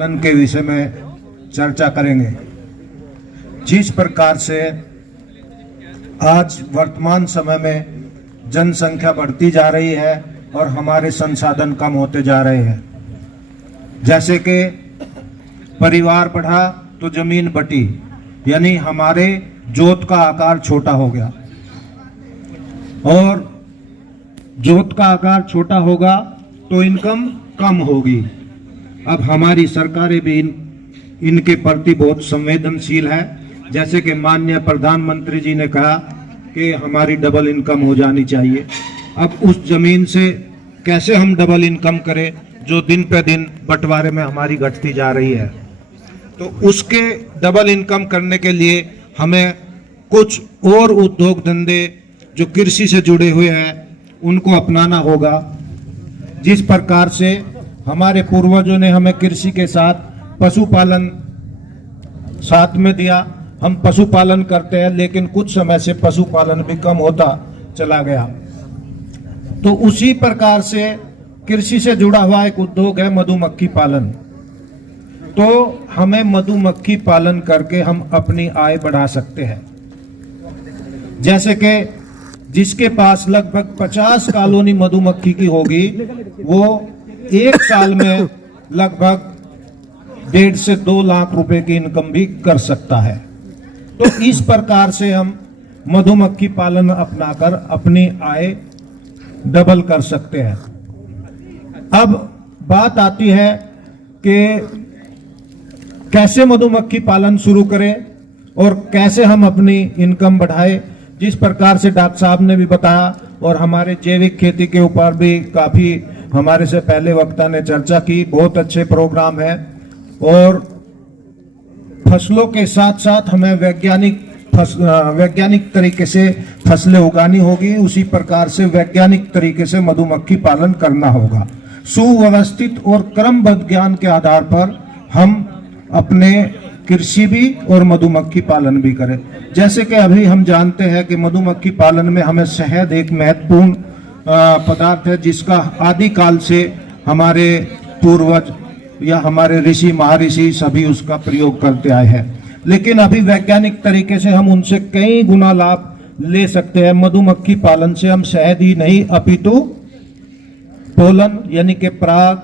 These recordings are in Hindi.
पालन के विषय में चर्चा करेंगे। जिस प्रकार से आज वर्तमान समय में जनसंख्या बढ़ती जा रही है और हमारे संसाधन कम होते जा रहे हैं, जैसे कि परिवार बढ़ा तो जमीन बटी, यानी हमारे जोत का आकार छोटा हो गया, और जोत का आकार छोटा होगा तो इनकम कम होगी। अब हमारी सरकारें भी इनके प्रति बहुत संवेदनशील है, जैसे कि माननीय प्रधानमंत्री जी ने कहा कि हमारी डबल इनकम हो जानी चाहिए। अब उस जमीन से कैसे हम डबल इनकम करें जो दिन पे दिन बंटवारे में हमारी घटती जा रही है, तो उसके डबल इनकम करने के लिए हमें कुछ और उद्योग धंधे जो कृषि से जुड़े हुए हैं उनको अपनाना होगा। जिस प्रकार से हमारे पूर्वजों ने हमें कृषि के साथ पशुपालन साथ में दिया, हम पशुपालन करते हैं, लेकिन कुछ समय से पशुपालन भी कम होता चला गया। तो उसी प्रकार से कृषि से जुड़ा हुआ एक उद्योग है मधुमक्खी पालन। तो हमें मधुमक्खी पालन करके हम अपनी आय बढ़ा सकते हैं। जैसे कि जिसके पास लगभग 50 कॉलोनी मधुमक्खी की होगी, वो एक साल में लगभग 1.5 से 2 लाख रुपए की इनकम भी कर सकता है। तो इस प्रकार से हम मधुमक्खी पालन अपनाकर अपनी आय डबल कर सकते हैं। अब बात आती है कि कैसे मधुमक्खी पालन शुरू करें और कैसे हम अपनी इनकम बढ़ाएं। जिस प्रकार से डॉक्टर साहब ने भी बताया और हमारे जैविक खेती के ऊपर भी काफी हमारे से पहले वक्ता ने चर्चा की, बहुत अच्छे प्रोग्राम है। और फसलों के साथ साथ हमें वैज्ञानिक तरीके से फसलें उगानी होगी, उसी प्रकार से वैज्ञानिक तरीके से मधुमक्खी पालन करना होगा। सुव्यवस्थित और क्रमबद्ध ज्ञान के आधार पर हम अपने कृषि भी और मधुमक्खी पालन भी करें। जैसे कि अभी हम जानते हैं कि मधुमक्खी पालन में हमें शहद एक महत्वपूर्ण पदार्थ है, जिसका आदिकाल से हमारे पूर्वज या हमारे ऋषि महर्षि सभी उसका प्रयोग करते आए हैं। लेकिन अभी वैज्ञानिक तरीके से हम उनसे कई गुना लाभ ले सकते हैं। मधुमक्खी पालन से हम शहद ही नहीं अपितु पोलन यानी कि पराग,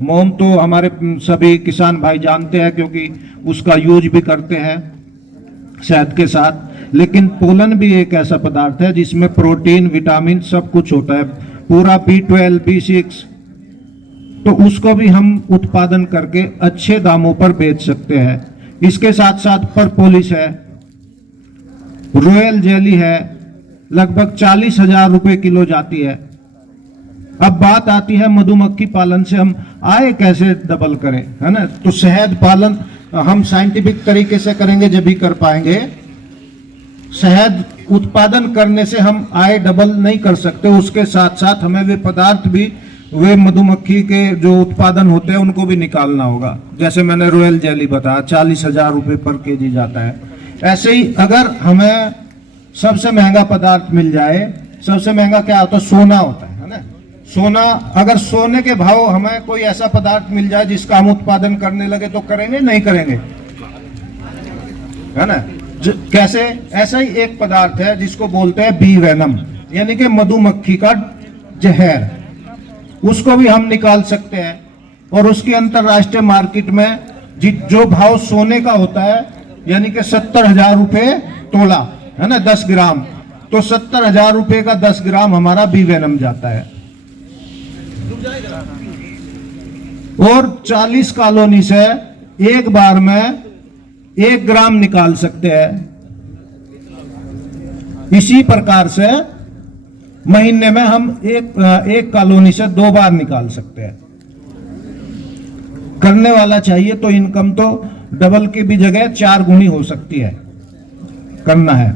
मोम तो हमारे सभी किसान भाई जानते हैं क्योंकि उसका यूज भी करते हैं शहद के साथ। लेकिन पोलन भी एक ऐसा पदार्थ है जिसमें प्रोटीन, विटामिन सब कुछ होता है, पूरा B12, B6, तो उसको भी हम उत्पादन करके अच्छे दामों पर बेच सकते हैं। इसके साथ साथ परपोलिस है, रॉयल जेली है, लगभग 40,000 रुपए किलो जाती है। अब बात आती है मधुमक्खी पालन से हम आय कैसे डबल करें, है ना। तो शहद पालन हम साइंटिफिक तरीके से करेंगे जब भी कर पाएंगे। शहद उत्पादन करने से हम आय डबल नहीं कर सकते, उसके साथ साथ हमें वे पदार्थ भी, वे मधुमक्खी के जो उत्पादन होते हैं उनको भी निकालना होगा। जैसे मैंने रॉयल जेली बताया 40,000 रुपए पर केजी जाता है। ऐसे ही अगर हमें सबसे महंगा पदार्थ मिल जाए, सबसे महंगा क्या होता है, सोना होता है ना। सोना, अगर सोने के भाव हमें कोई ऐसा पदार्थ मिल जाए जिसका हम उत्पादन करने लगे तो करेंगे नहीं करेंगे, है ना। कैसे, ऐसा ही एक पदार्थ है जिसको बोलते हैं बी वेनम, यानी कि मधुमक्खी का जहर, उसको भी हम निकाल सकते हैं। और उसकी अंतरराष्ट्रीय मार्केट में जो भाव सोने का होता है, यानी कि 70,000 रुपए तोला, है ना, 10 ग्राम, तो 70,000 रुपए का 10 ग्राम हमारा बी वेनम जाता है। और 40 कॉलोनी से एक बार में 1 ग्राम निकाल सकते हैं। इसी प्रकार से महीने में हम एक कॉलोनी से 2 बार निकाल सकते हैं। करने वाला चाहिए तो इनकम तो डबल की भी जगह 4 गुनी हो सकती है, करना है।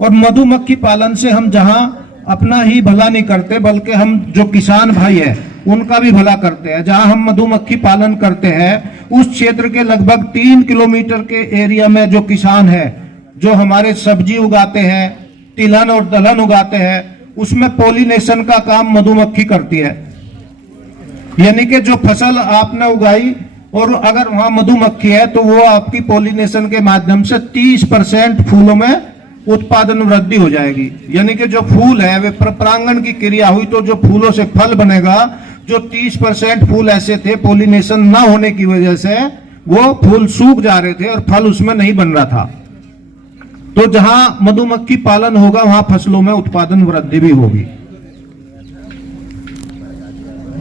और मधुमक्खी पालन से हम जहां अपना ही भला नहीं करते बल्कि हम जो किसान भाई है उनका भी भला करते हैं। जहां हम मधुमक्खी पालन करते हैं उस क्षेत्र के लगभग 3 किलोमीटर के एरिया में जो किसान है, जो हमारे सब्जी उगाते हैं, तिलहन और दलहन उगाते हैं, उसमें पॉलिनेशन का काम मधुमक्खी करती है। यानी कि जो फसल आपने उगाई और अगर वहां मधुमक्खी है तो वो आपकी पॉलिनेशन के माध्यम से 30% फूलों में उत्पादन वृद्धि हो जाएगी। यानी कि जो फूल है वे परागण की क्रिया हुई तो जो फूलों से फल बनेगा, जो 30% फूल ऐसे थे पॉलिनेशन ना होने की वजह से वो फूल सूख जा रहे थे और फल उसमें नहीं बन रहा था। तो जहां मधुमक्खी पालन होगा वहां फसलों में उत्पादन वृद्धि भी होगी,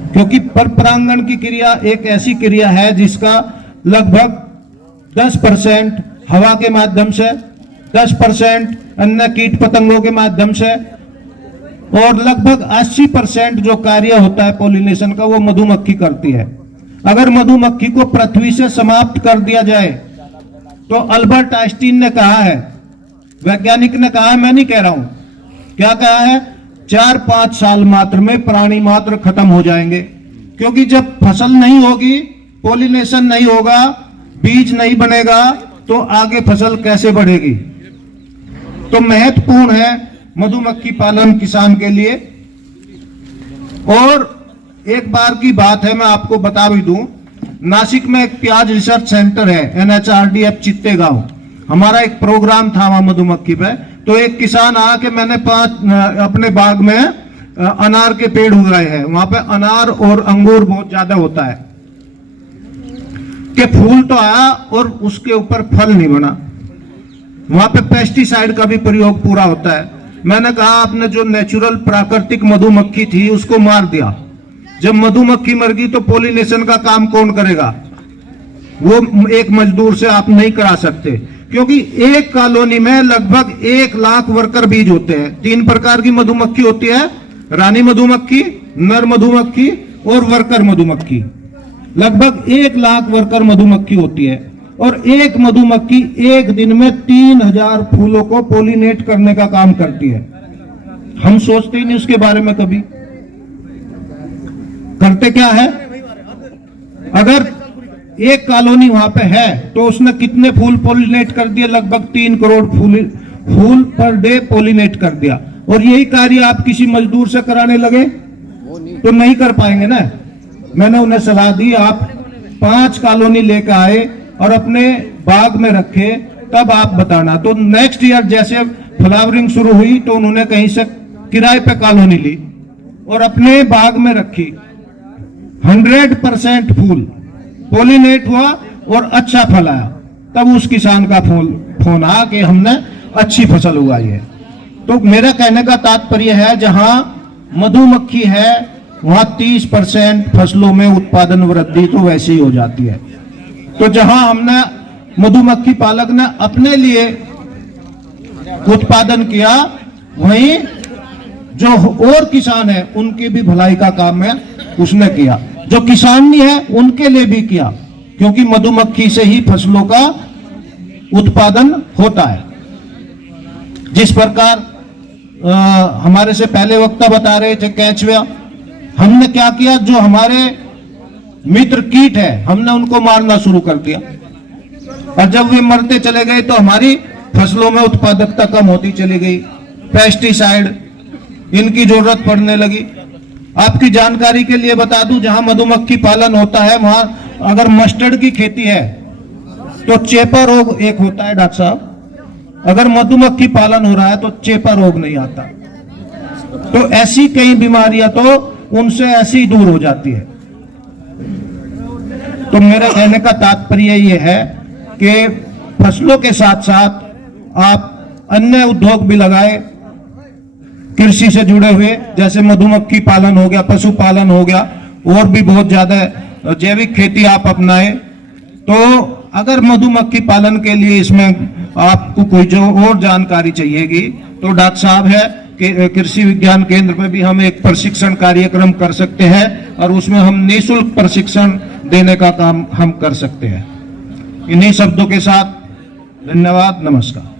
क्योंकि पर परागण की क्रिया एक ऐसी क्रिया है जिसका लगभग 10% हवा के माध्यम से, 10% अन्य कीट पतंगों के माध्यम से और लगभग 80% जो कार्य होता है पॉलिनेशन का वो मधुमक्खी करती है। अगर मधुमक्खी को पृथ्वी से समाप्त कर दिया जाए तो अल्बर्ट आइंस्टीन ने कहा है, वैज्ञानिक ने कहा है, मैं नहीं कह रहा हूं, क्या कहा है, 4-5 साल मात्र में प्राणी मात्र खत्म हो जाएंगे। क्योंकि जब फसल नहीं होगी, पॉलिनेशन नहीं होगा, बीज नहीं बनेगा तो आगे फसल कैसे बढ़ेगी। तो महत्वपूर्ण है मधुमक्खी पालन किसान के लिए। और एक बार की बात है, मैं आपको बता भी दूं, नासिक में एक प्याज रिसर्च सेंटर है, NHRDF चित्तेगांव। हमारा एक प्रोग्राम था वहां मधुमक्खी पे, तो एक किसान आके मैंने 5 अपने बाग में अनार के पेड़ उगाए हैं। वहां पे अनार और अंगूर बहुत ज्यादा होता है कि फूल तो आया और उसके ऊपर फल नहीं बना। वहां पे पेस्टिसाइड का भी प्रयोग पूरा होता है। मैंने कहा आपने जो नेचुरल प्राकृतिक मधुमक्खी थी उसको मार दिया। जब मधुमक्खी मर गई तो पॉलिनेशन का काम कौन करेगा? वो एक मजदूर से आप नहीं करा सकते, क्योंकि एक कॉलोनी में लगभग 1 लाख वर्कर बीज होते हैं। 3 प्रकार की मधुमक्खी होती है, रानी मधुमक्खी, नर मधुमक्खी और वर्कर मधुमक्खी। लगभग 1 लाख वर्कर मधुमक्खी होती है और एक मधुमक्खी एक दिन में 3000 फूलों को पॉलिनेट करने का काम करती है। हम सोचते ही नहीं उसके बारे में कभी। करते क्या है, अगर एक कॉलोनी वहां पे है तो उसने कितने फूल पॉलिनेट कर दिए? लगभग 3 करोड़ फूल पर डे पॉलिनेट कर दिया। और यही कार्य आप किसी मजदूर से कराने लगे तो नहीं कर पाएंगे ना। मैंने उन्हें सलाह दी, आप 5 कॉलोनी लेकर आए और अपने बाग में रखे, तब आप बताना। तो नेक्स्ट ईयर जैसे फ्लावरिंग शुरू हुई तो उन्होंने कहीं से किराए पे कॉलोनी ली और अपने बाग में रखी। 100% फूल पॉलिनेट हुआ और अच्छा फल आया। तब उस किसान का फोन आया कि हमने अच्छी फसल उगाई है। तो मेरा कहने का तात्पर्य है, जहां मधुमक्खी है वहां 30% फसलों में उत्पादन वृद्धि तो वैसे ही हो जाती है। तो जहां हमने मधुमक्खी पालक ने अपने लिए उत्पादन किया, वहीं जो और किसान है उनकी भी भलाई का काम है उसने किया। जो किसान नहीं है उनके लिए भी किया, क्योंकि मधुमक्खी से ही फसलों का उत्पादन होता है। जिस प्रकार हमारे से पहले वक्ता बता रहे थे केंचुआ, हमने क्या किया, जो हमारे मित्र कीट है हमने उनको मारना शुरू कर दिया और जब वे मरते चले गए तो हमारी फसलों में उत्पादकता कम होती चली गई। पेस्टिसाइड इनकी जरूरत पड़ने लगी। आपकी जानकारी के लिए बता दूं, जहां मधुमक्खी पालन होता है वहां अगर मस्टर्ड की खेती है तो चेपा रोग एक होता है डॉक्टर साहब। अगर मधुमक्खी पालन हो रहा है तो चेपा रोग नहीं आता। तो ऐसी कई बीमारियां तो उनसे ऐसी दूर हो जाती है। तो मेरा कहने का तात्पर्य ये है कि फसलों के साथ साथ आप अन्य उद्योग भी लगाए कृषि से जुड़े हुए, जैसे मधुमक्खी पालन हो गया, पशुपालन हो गया, और भी बहुत ज्यादा जैविक खेती आप अपनाएं। तो अगर मधुमक्खी पालन के लिए इसमें आपको कोई जो और जानकारी चाहिएगी तो डॉक्टर साहब है कि कृषि विज्ञान केंद्र पे भी हम एक प्रशिक्षण कार्यक्रम कर सकते हैं और उसमें हम निःशुल्क प्रशिक्षण देने का काम हम कर सकते हैं। इन्हीं शब्दों के साथ धन्यवाद, नमस्कार।